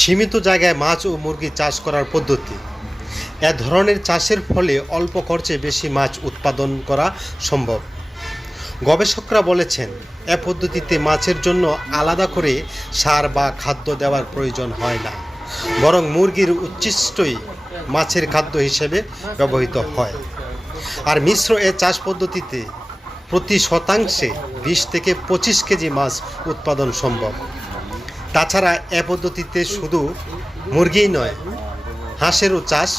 সীমিত জায়গায় মাছ ও মুরগি চাষ করার পদ্ধতি। এ ধরনের চাষের ফলে অল্প খরচে বেশি মাছ উৎপাদন করা সম্ভব। গবেষকরা বলেছেন, এ পদ্ধতিতে মাছের জন্য আলাদা করে সার বা খাদ্য দেওয়ার প্রয়োজন হয় না, বরং মুরগির উচ্ছিষ্টই মাছের খাদ্য হিসেবে ব্যবহৃত হয়। আর মিশ্র এ চাষ পদ্ধতিতে প্রতি শতাংশে বিশ থেকে পঁচিশ কেজি মাছ উৎপাদন সম্ভব। তাছাড়া এ পদ্ধতিতে শুধু মুরগিই নয়, হাঁসেরও চাষ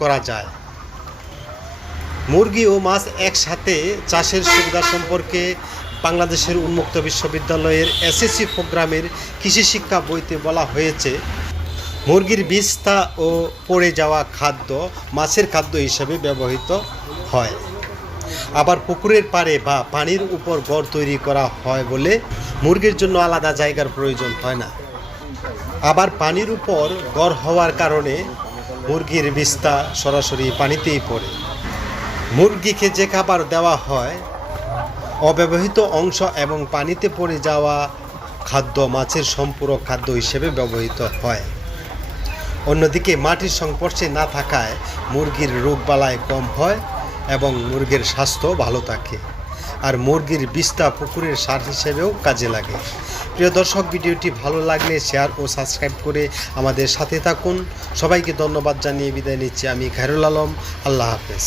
করা যায়। মুরগি ও মাছ একসাথে চাষের সুবিধা সম্পর্কে বাংলাদেশের উন্মুক্ত বিশ্ববিদ্যালয়ের এসএসসি প্রোগ্রামের কৃষি শিক্ষা বইতে বলা হয়েছে, মুরগির বীজতা ও পড়ে যাওয়া খাদ্য মাছের খাদ্য হিসেবে ব্যবহৃত হয়। আবার পুকুরের পাড়ে বা পানির উপর গড় তৈরি করা হয় বলে মুরগির জন্য আলাদা জায়গার প্রয়োজন হয় না। আবার পানির উপর গড় হওয়ার কারণে মুরগির বিস্তা সরাসরি পানিতেই পড়ে। মুরগিকে যে খাবার দেওয়া হয়, অব্যবহৃত অংশ এবং পানিতে পড়ে যাওয়া খাদ্য মাছের সম্পূরক খাদ্য হিসেবে ব্যবহৃত হয়। অন্যদিকে মাটির সংস্পর্শে না থাকায় মুরগির রোগবালাই কম হয় এবং মুরগির স্বাস্থ্য ভালো থাকে। আর মুরগির বিস্তা পুকুরের সার হিসেবেও কাজে লাগে। প্রিয় দর্শক, ভিডিওটি ভালো লাগলে শেয়ার ও সাবস্ক্রাইব করে আমাদের সাথে থাকুন। সবাইকে ধন্যবাদ জানিয়ে বিদায় নিচ্ছি আমি খায়রুল আলম। আল্লাহ হাফেজ।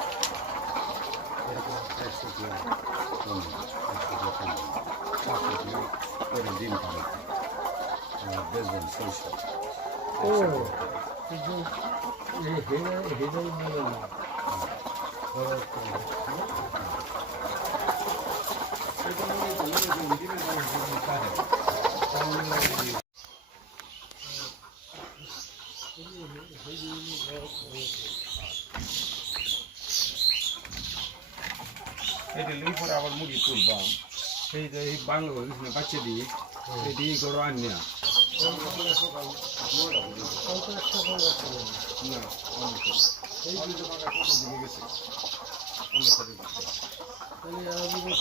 ও কিন্তু এই হেরে হেরে নিয়ে না এটা লিখে পরে আবার মুড়ি তুলবাম সেই এই বাংলা বাচ্চা দিয়ে, এটি করো আনিয়া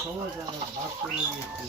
সময় ভাগ করে নিয়েছি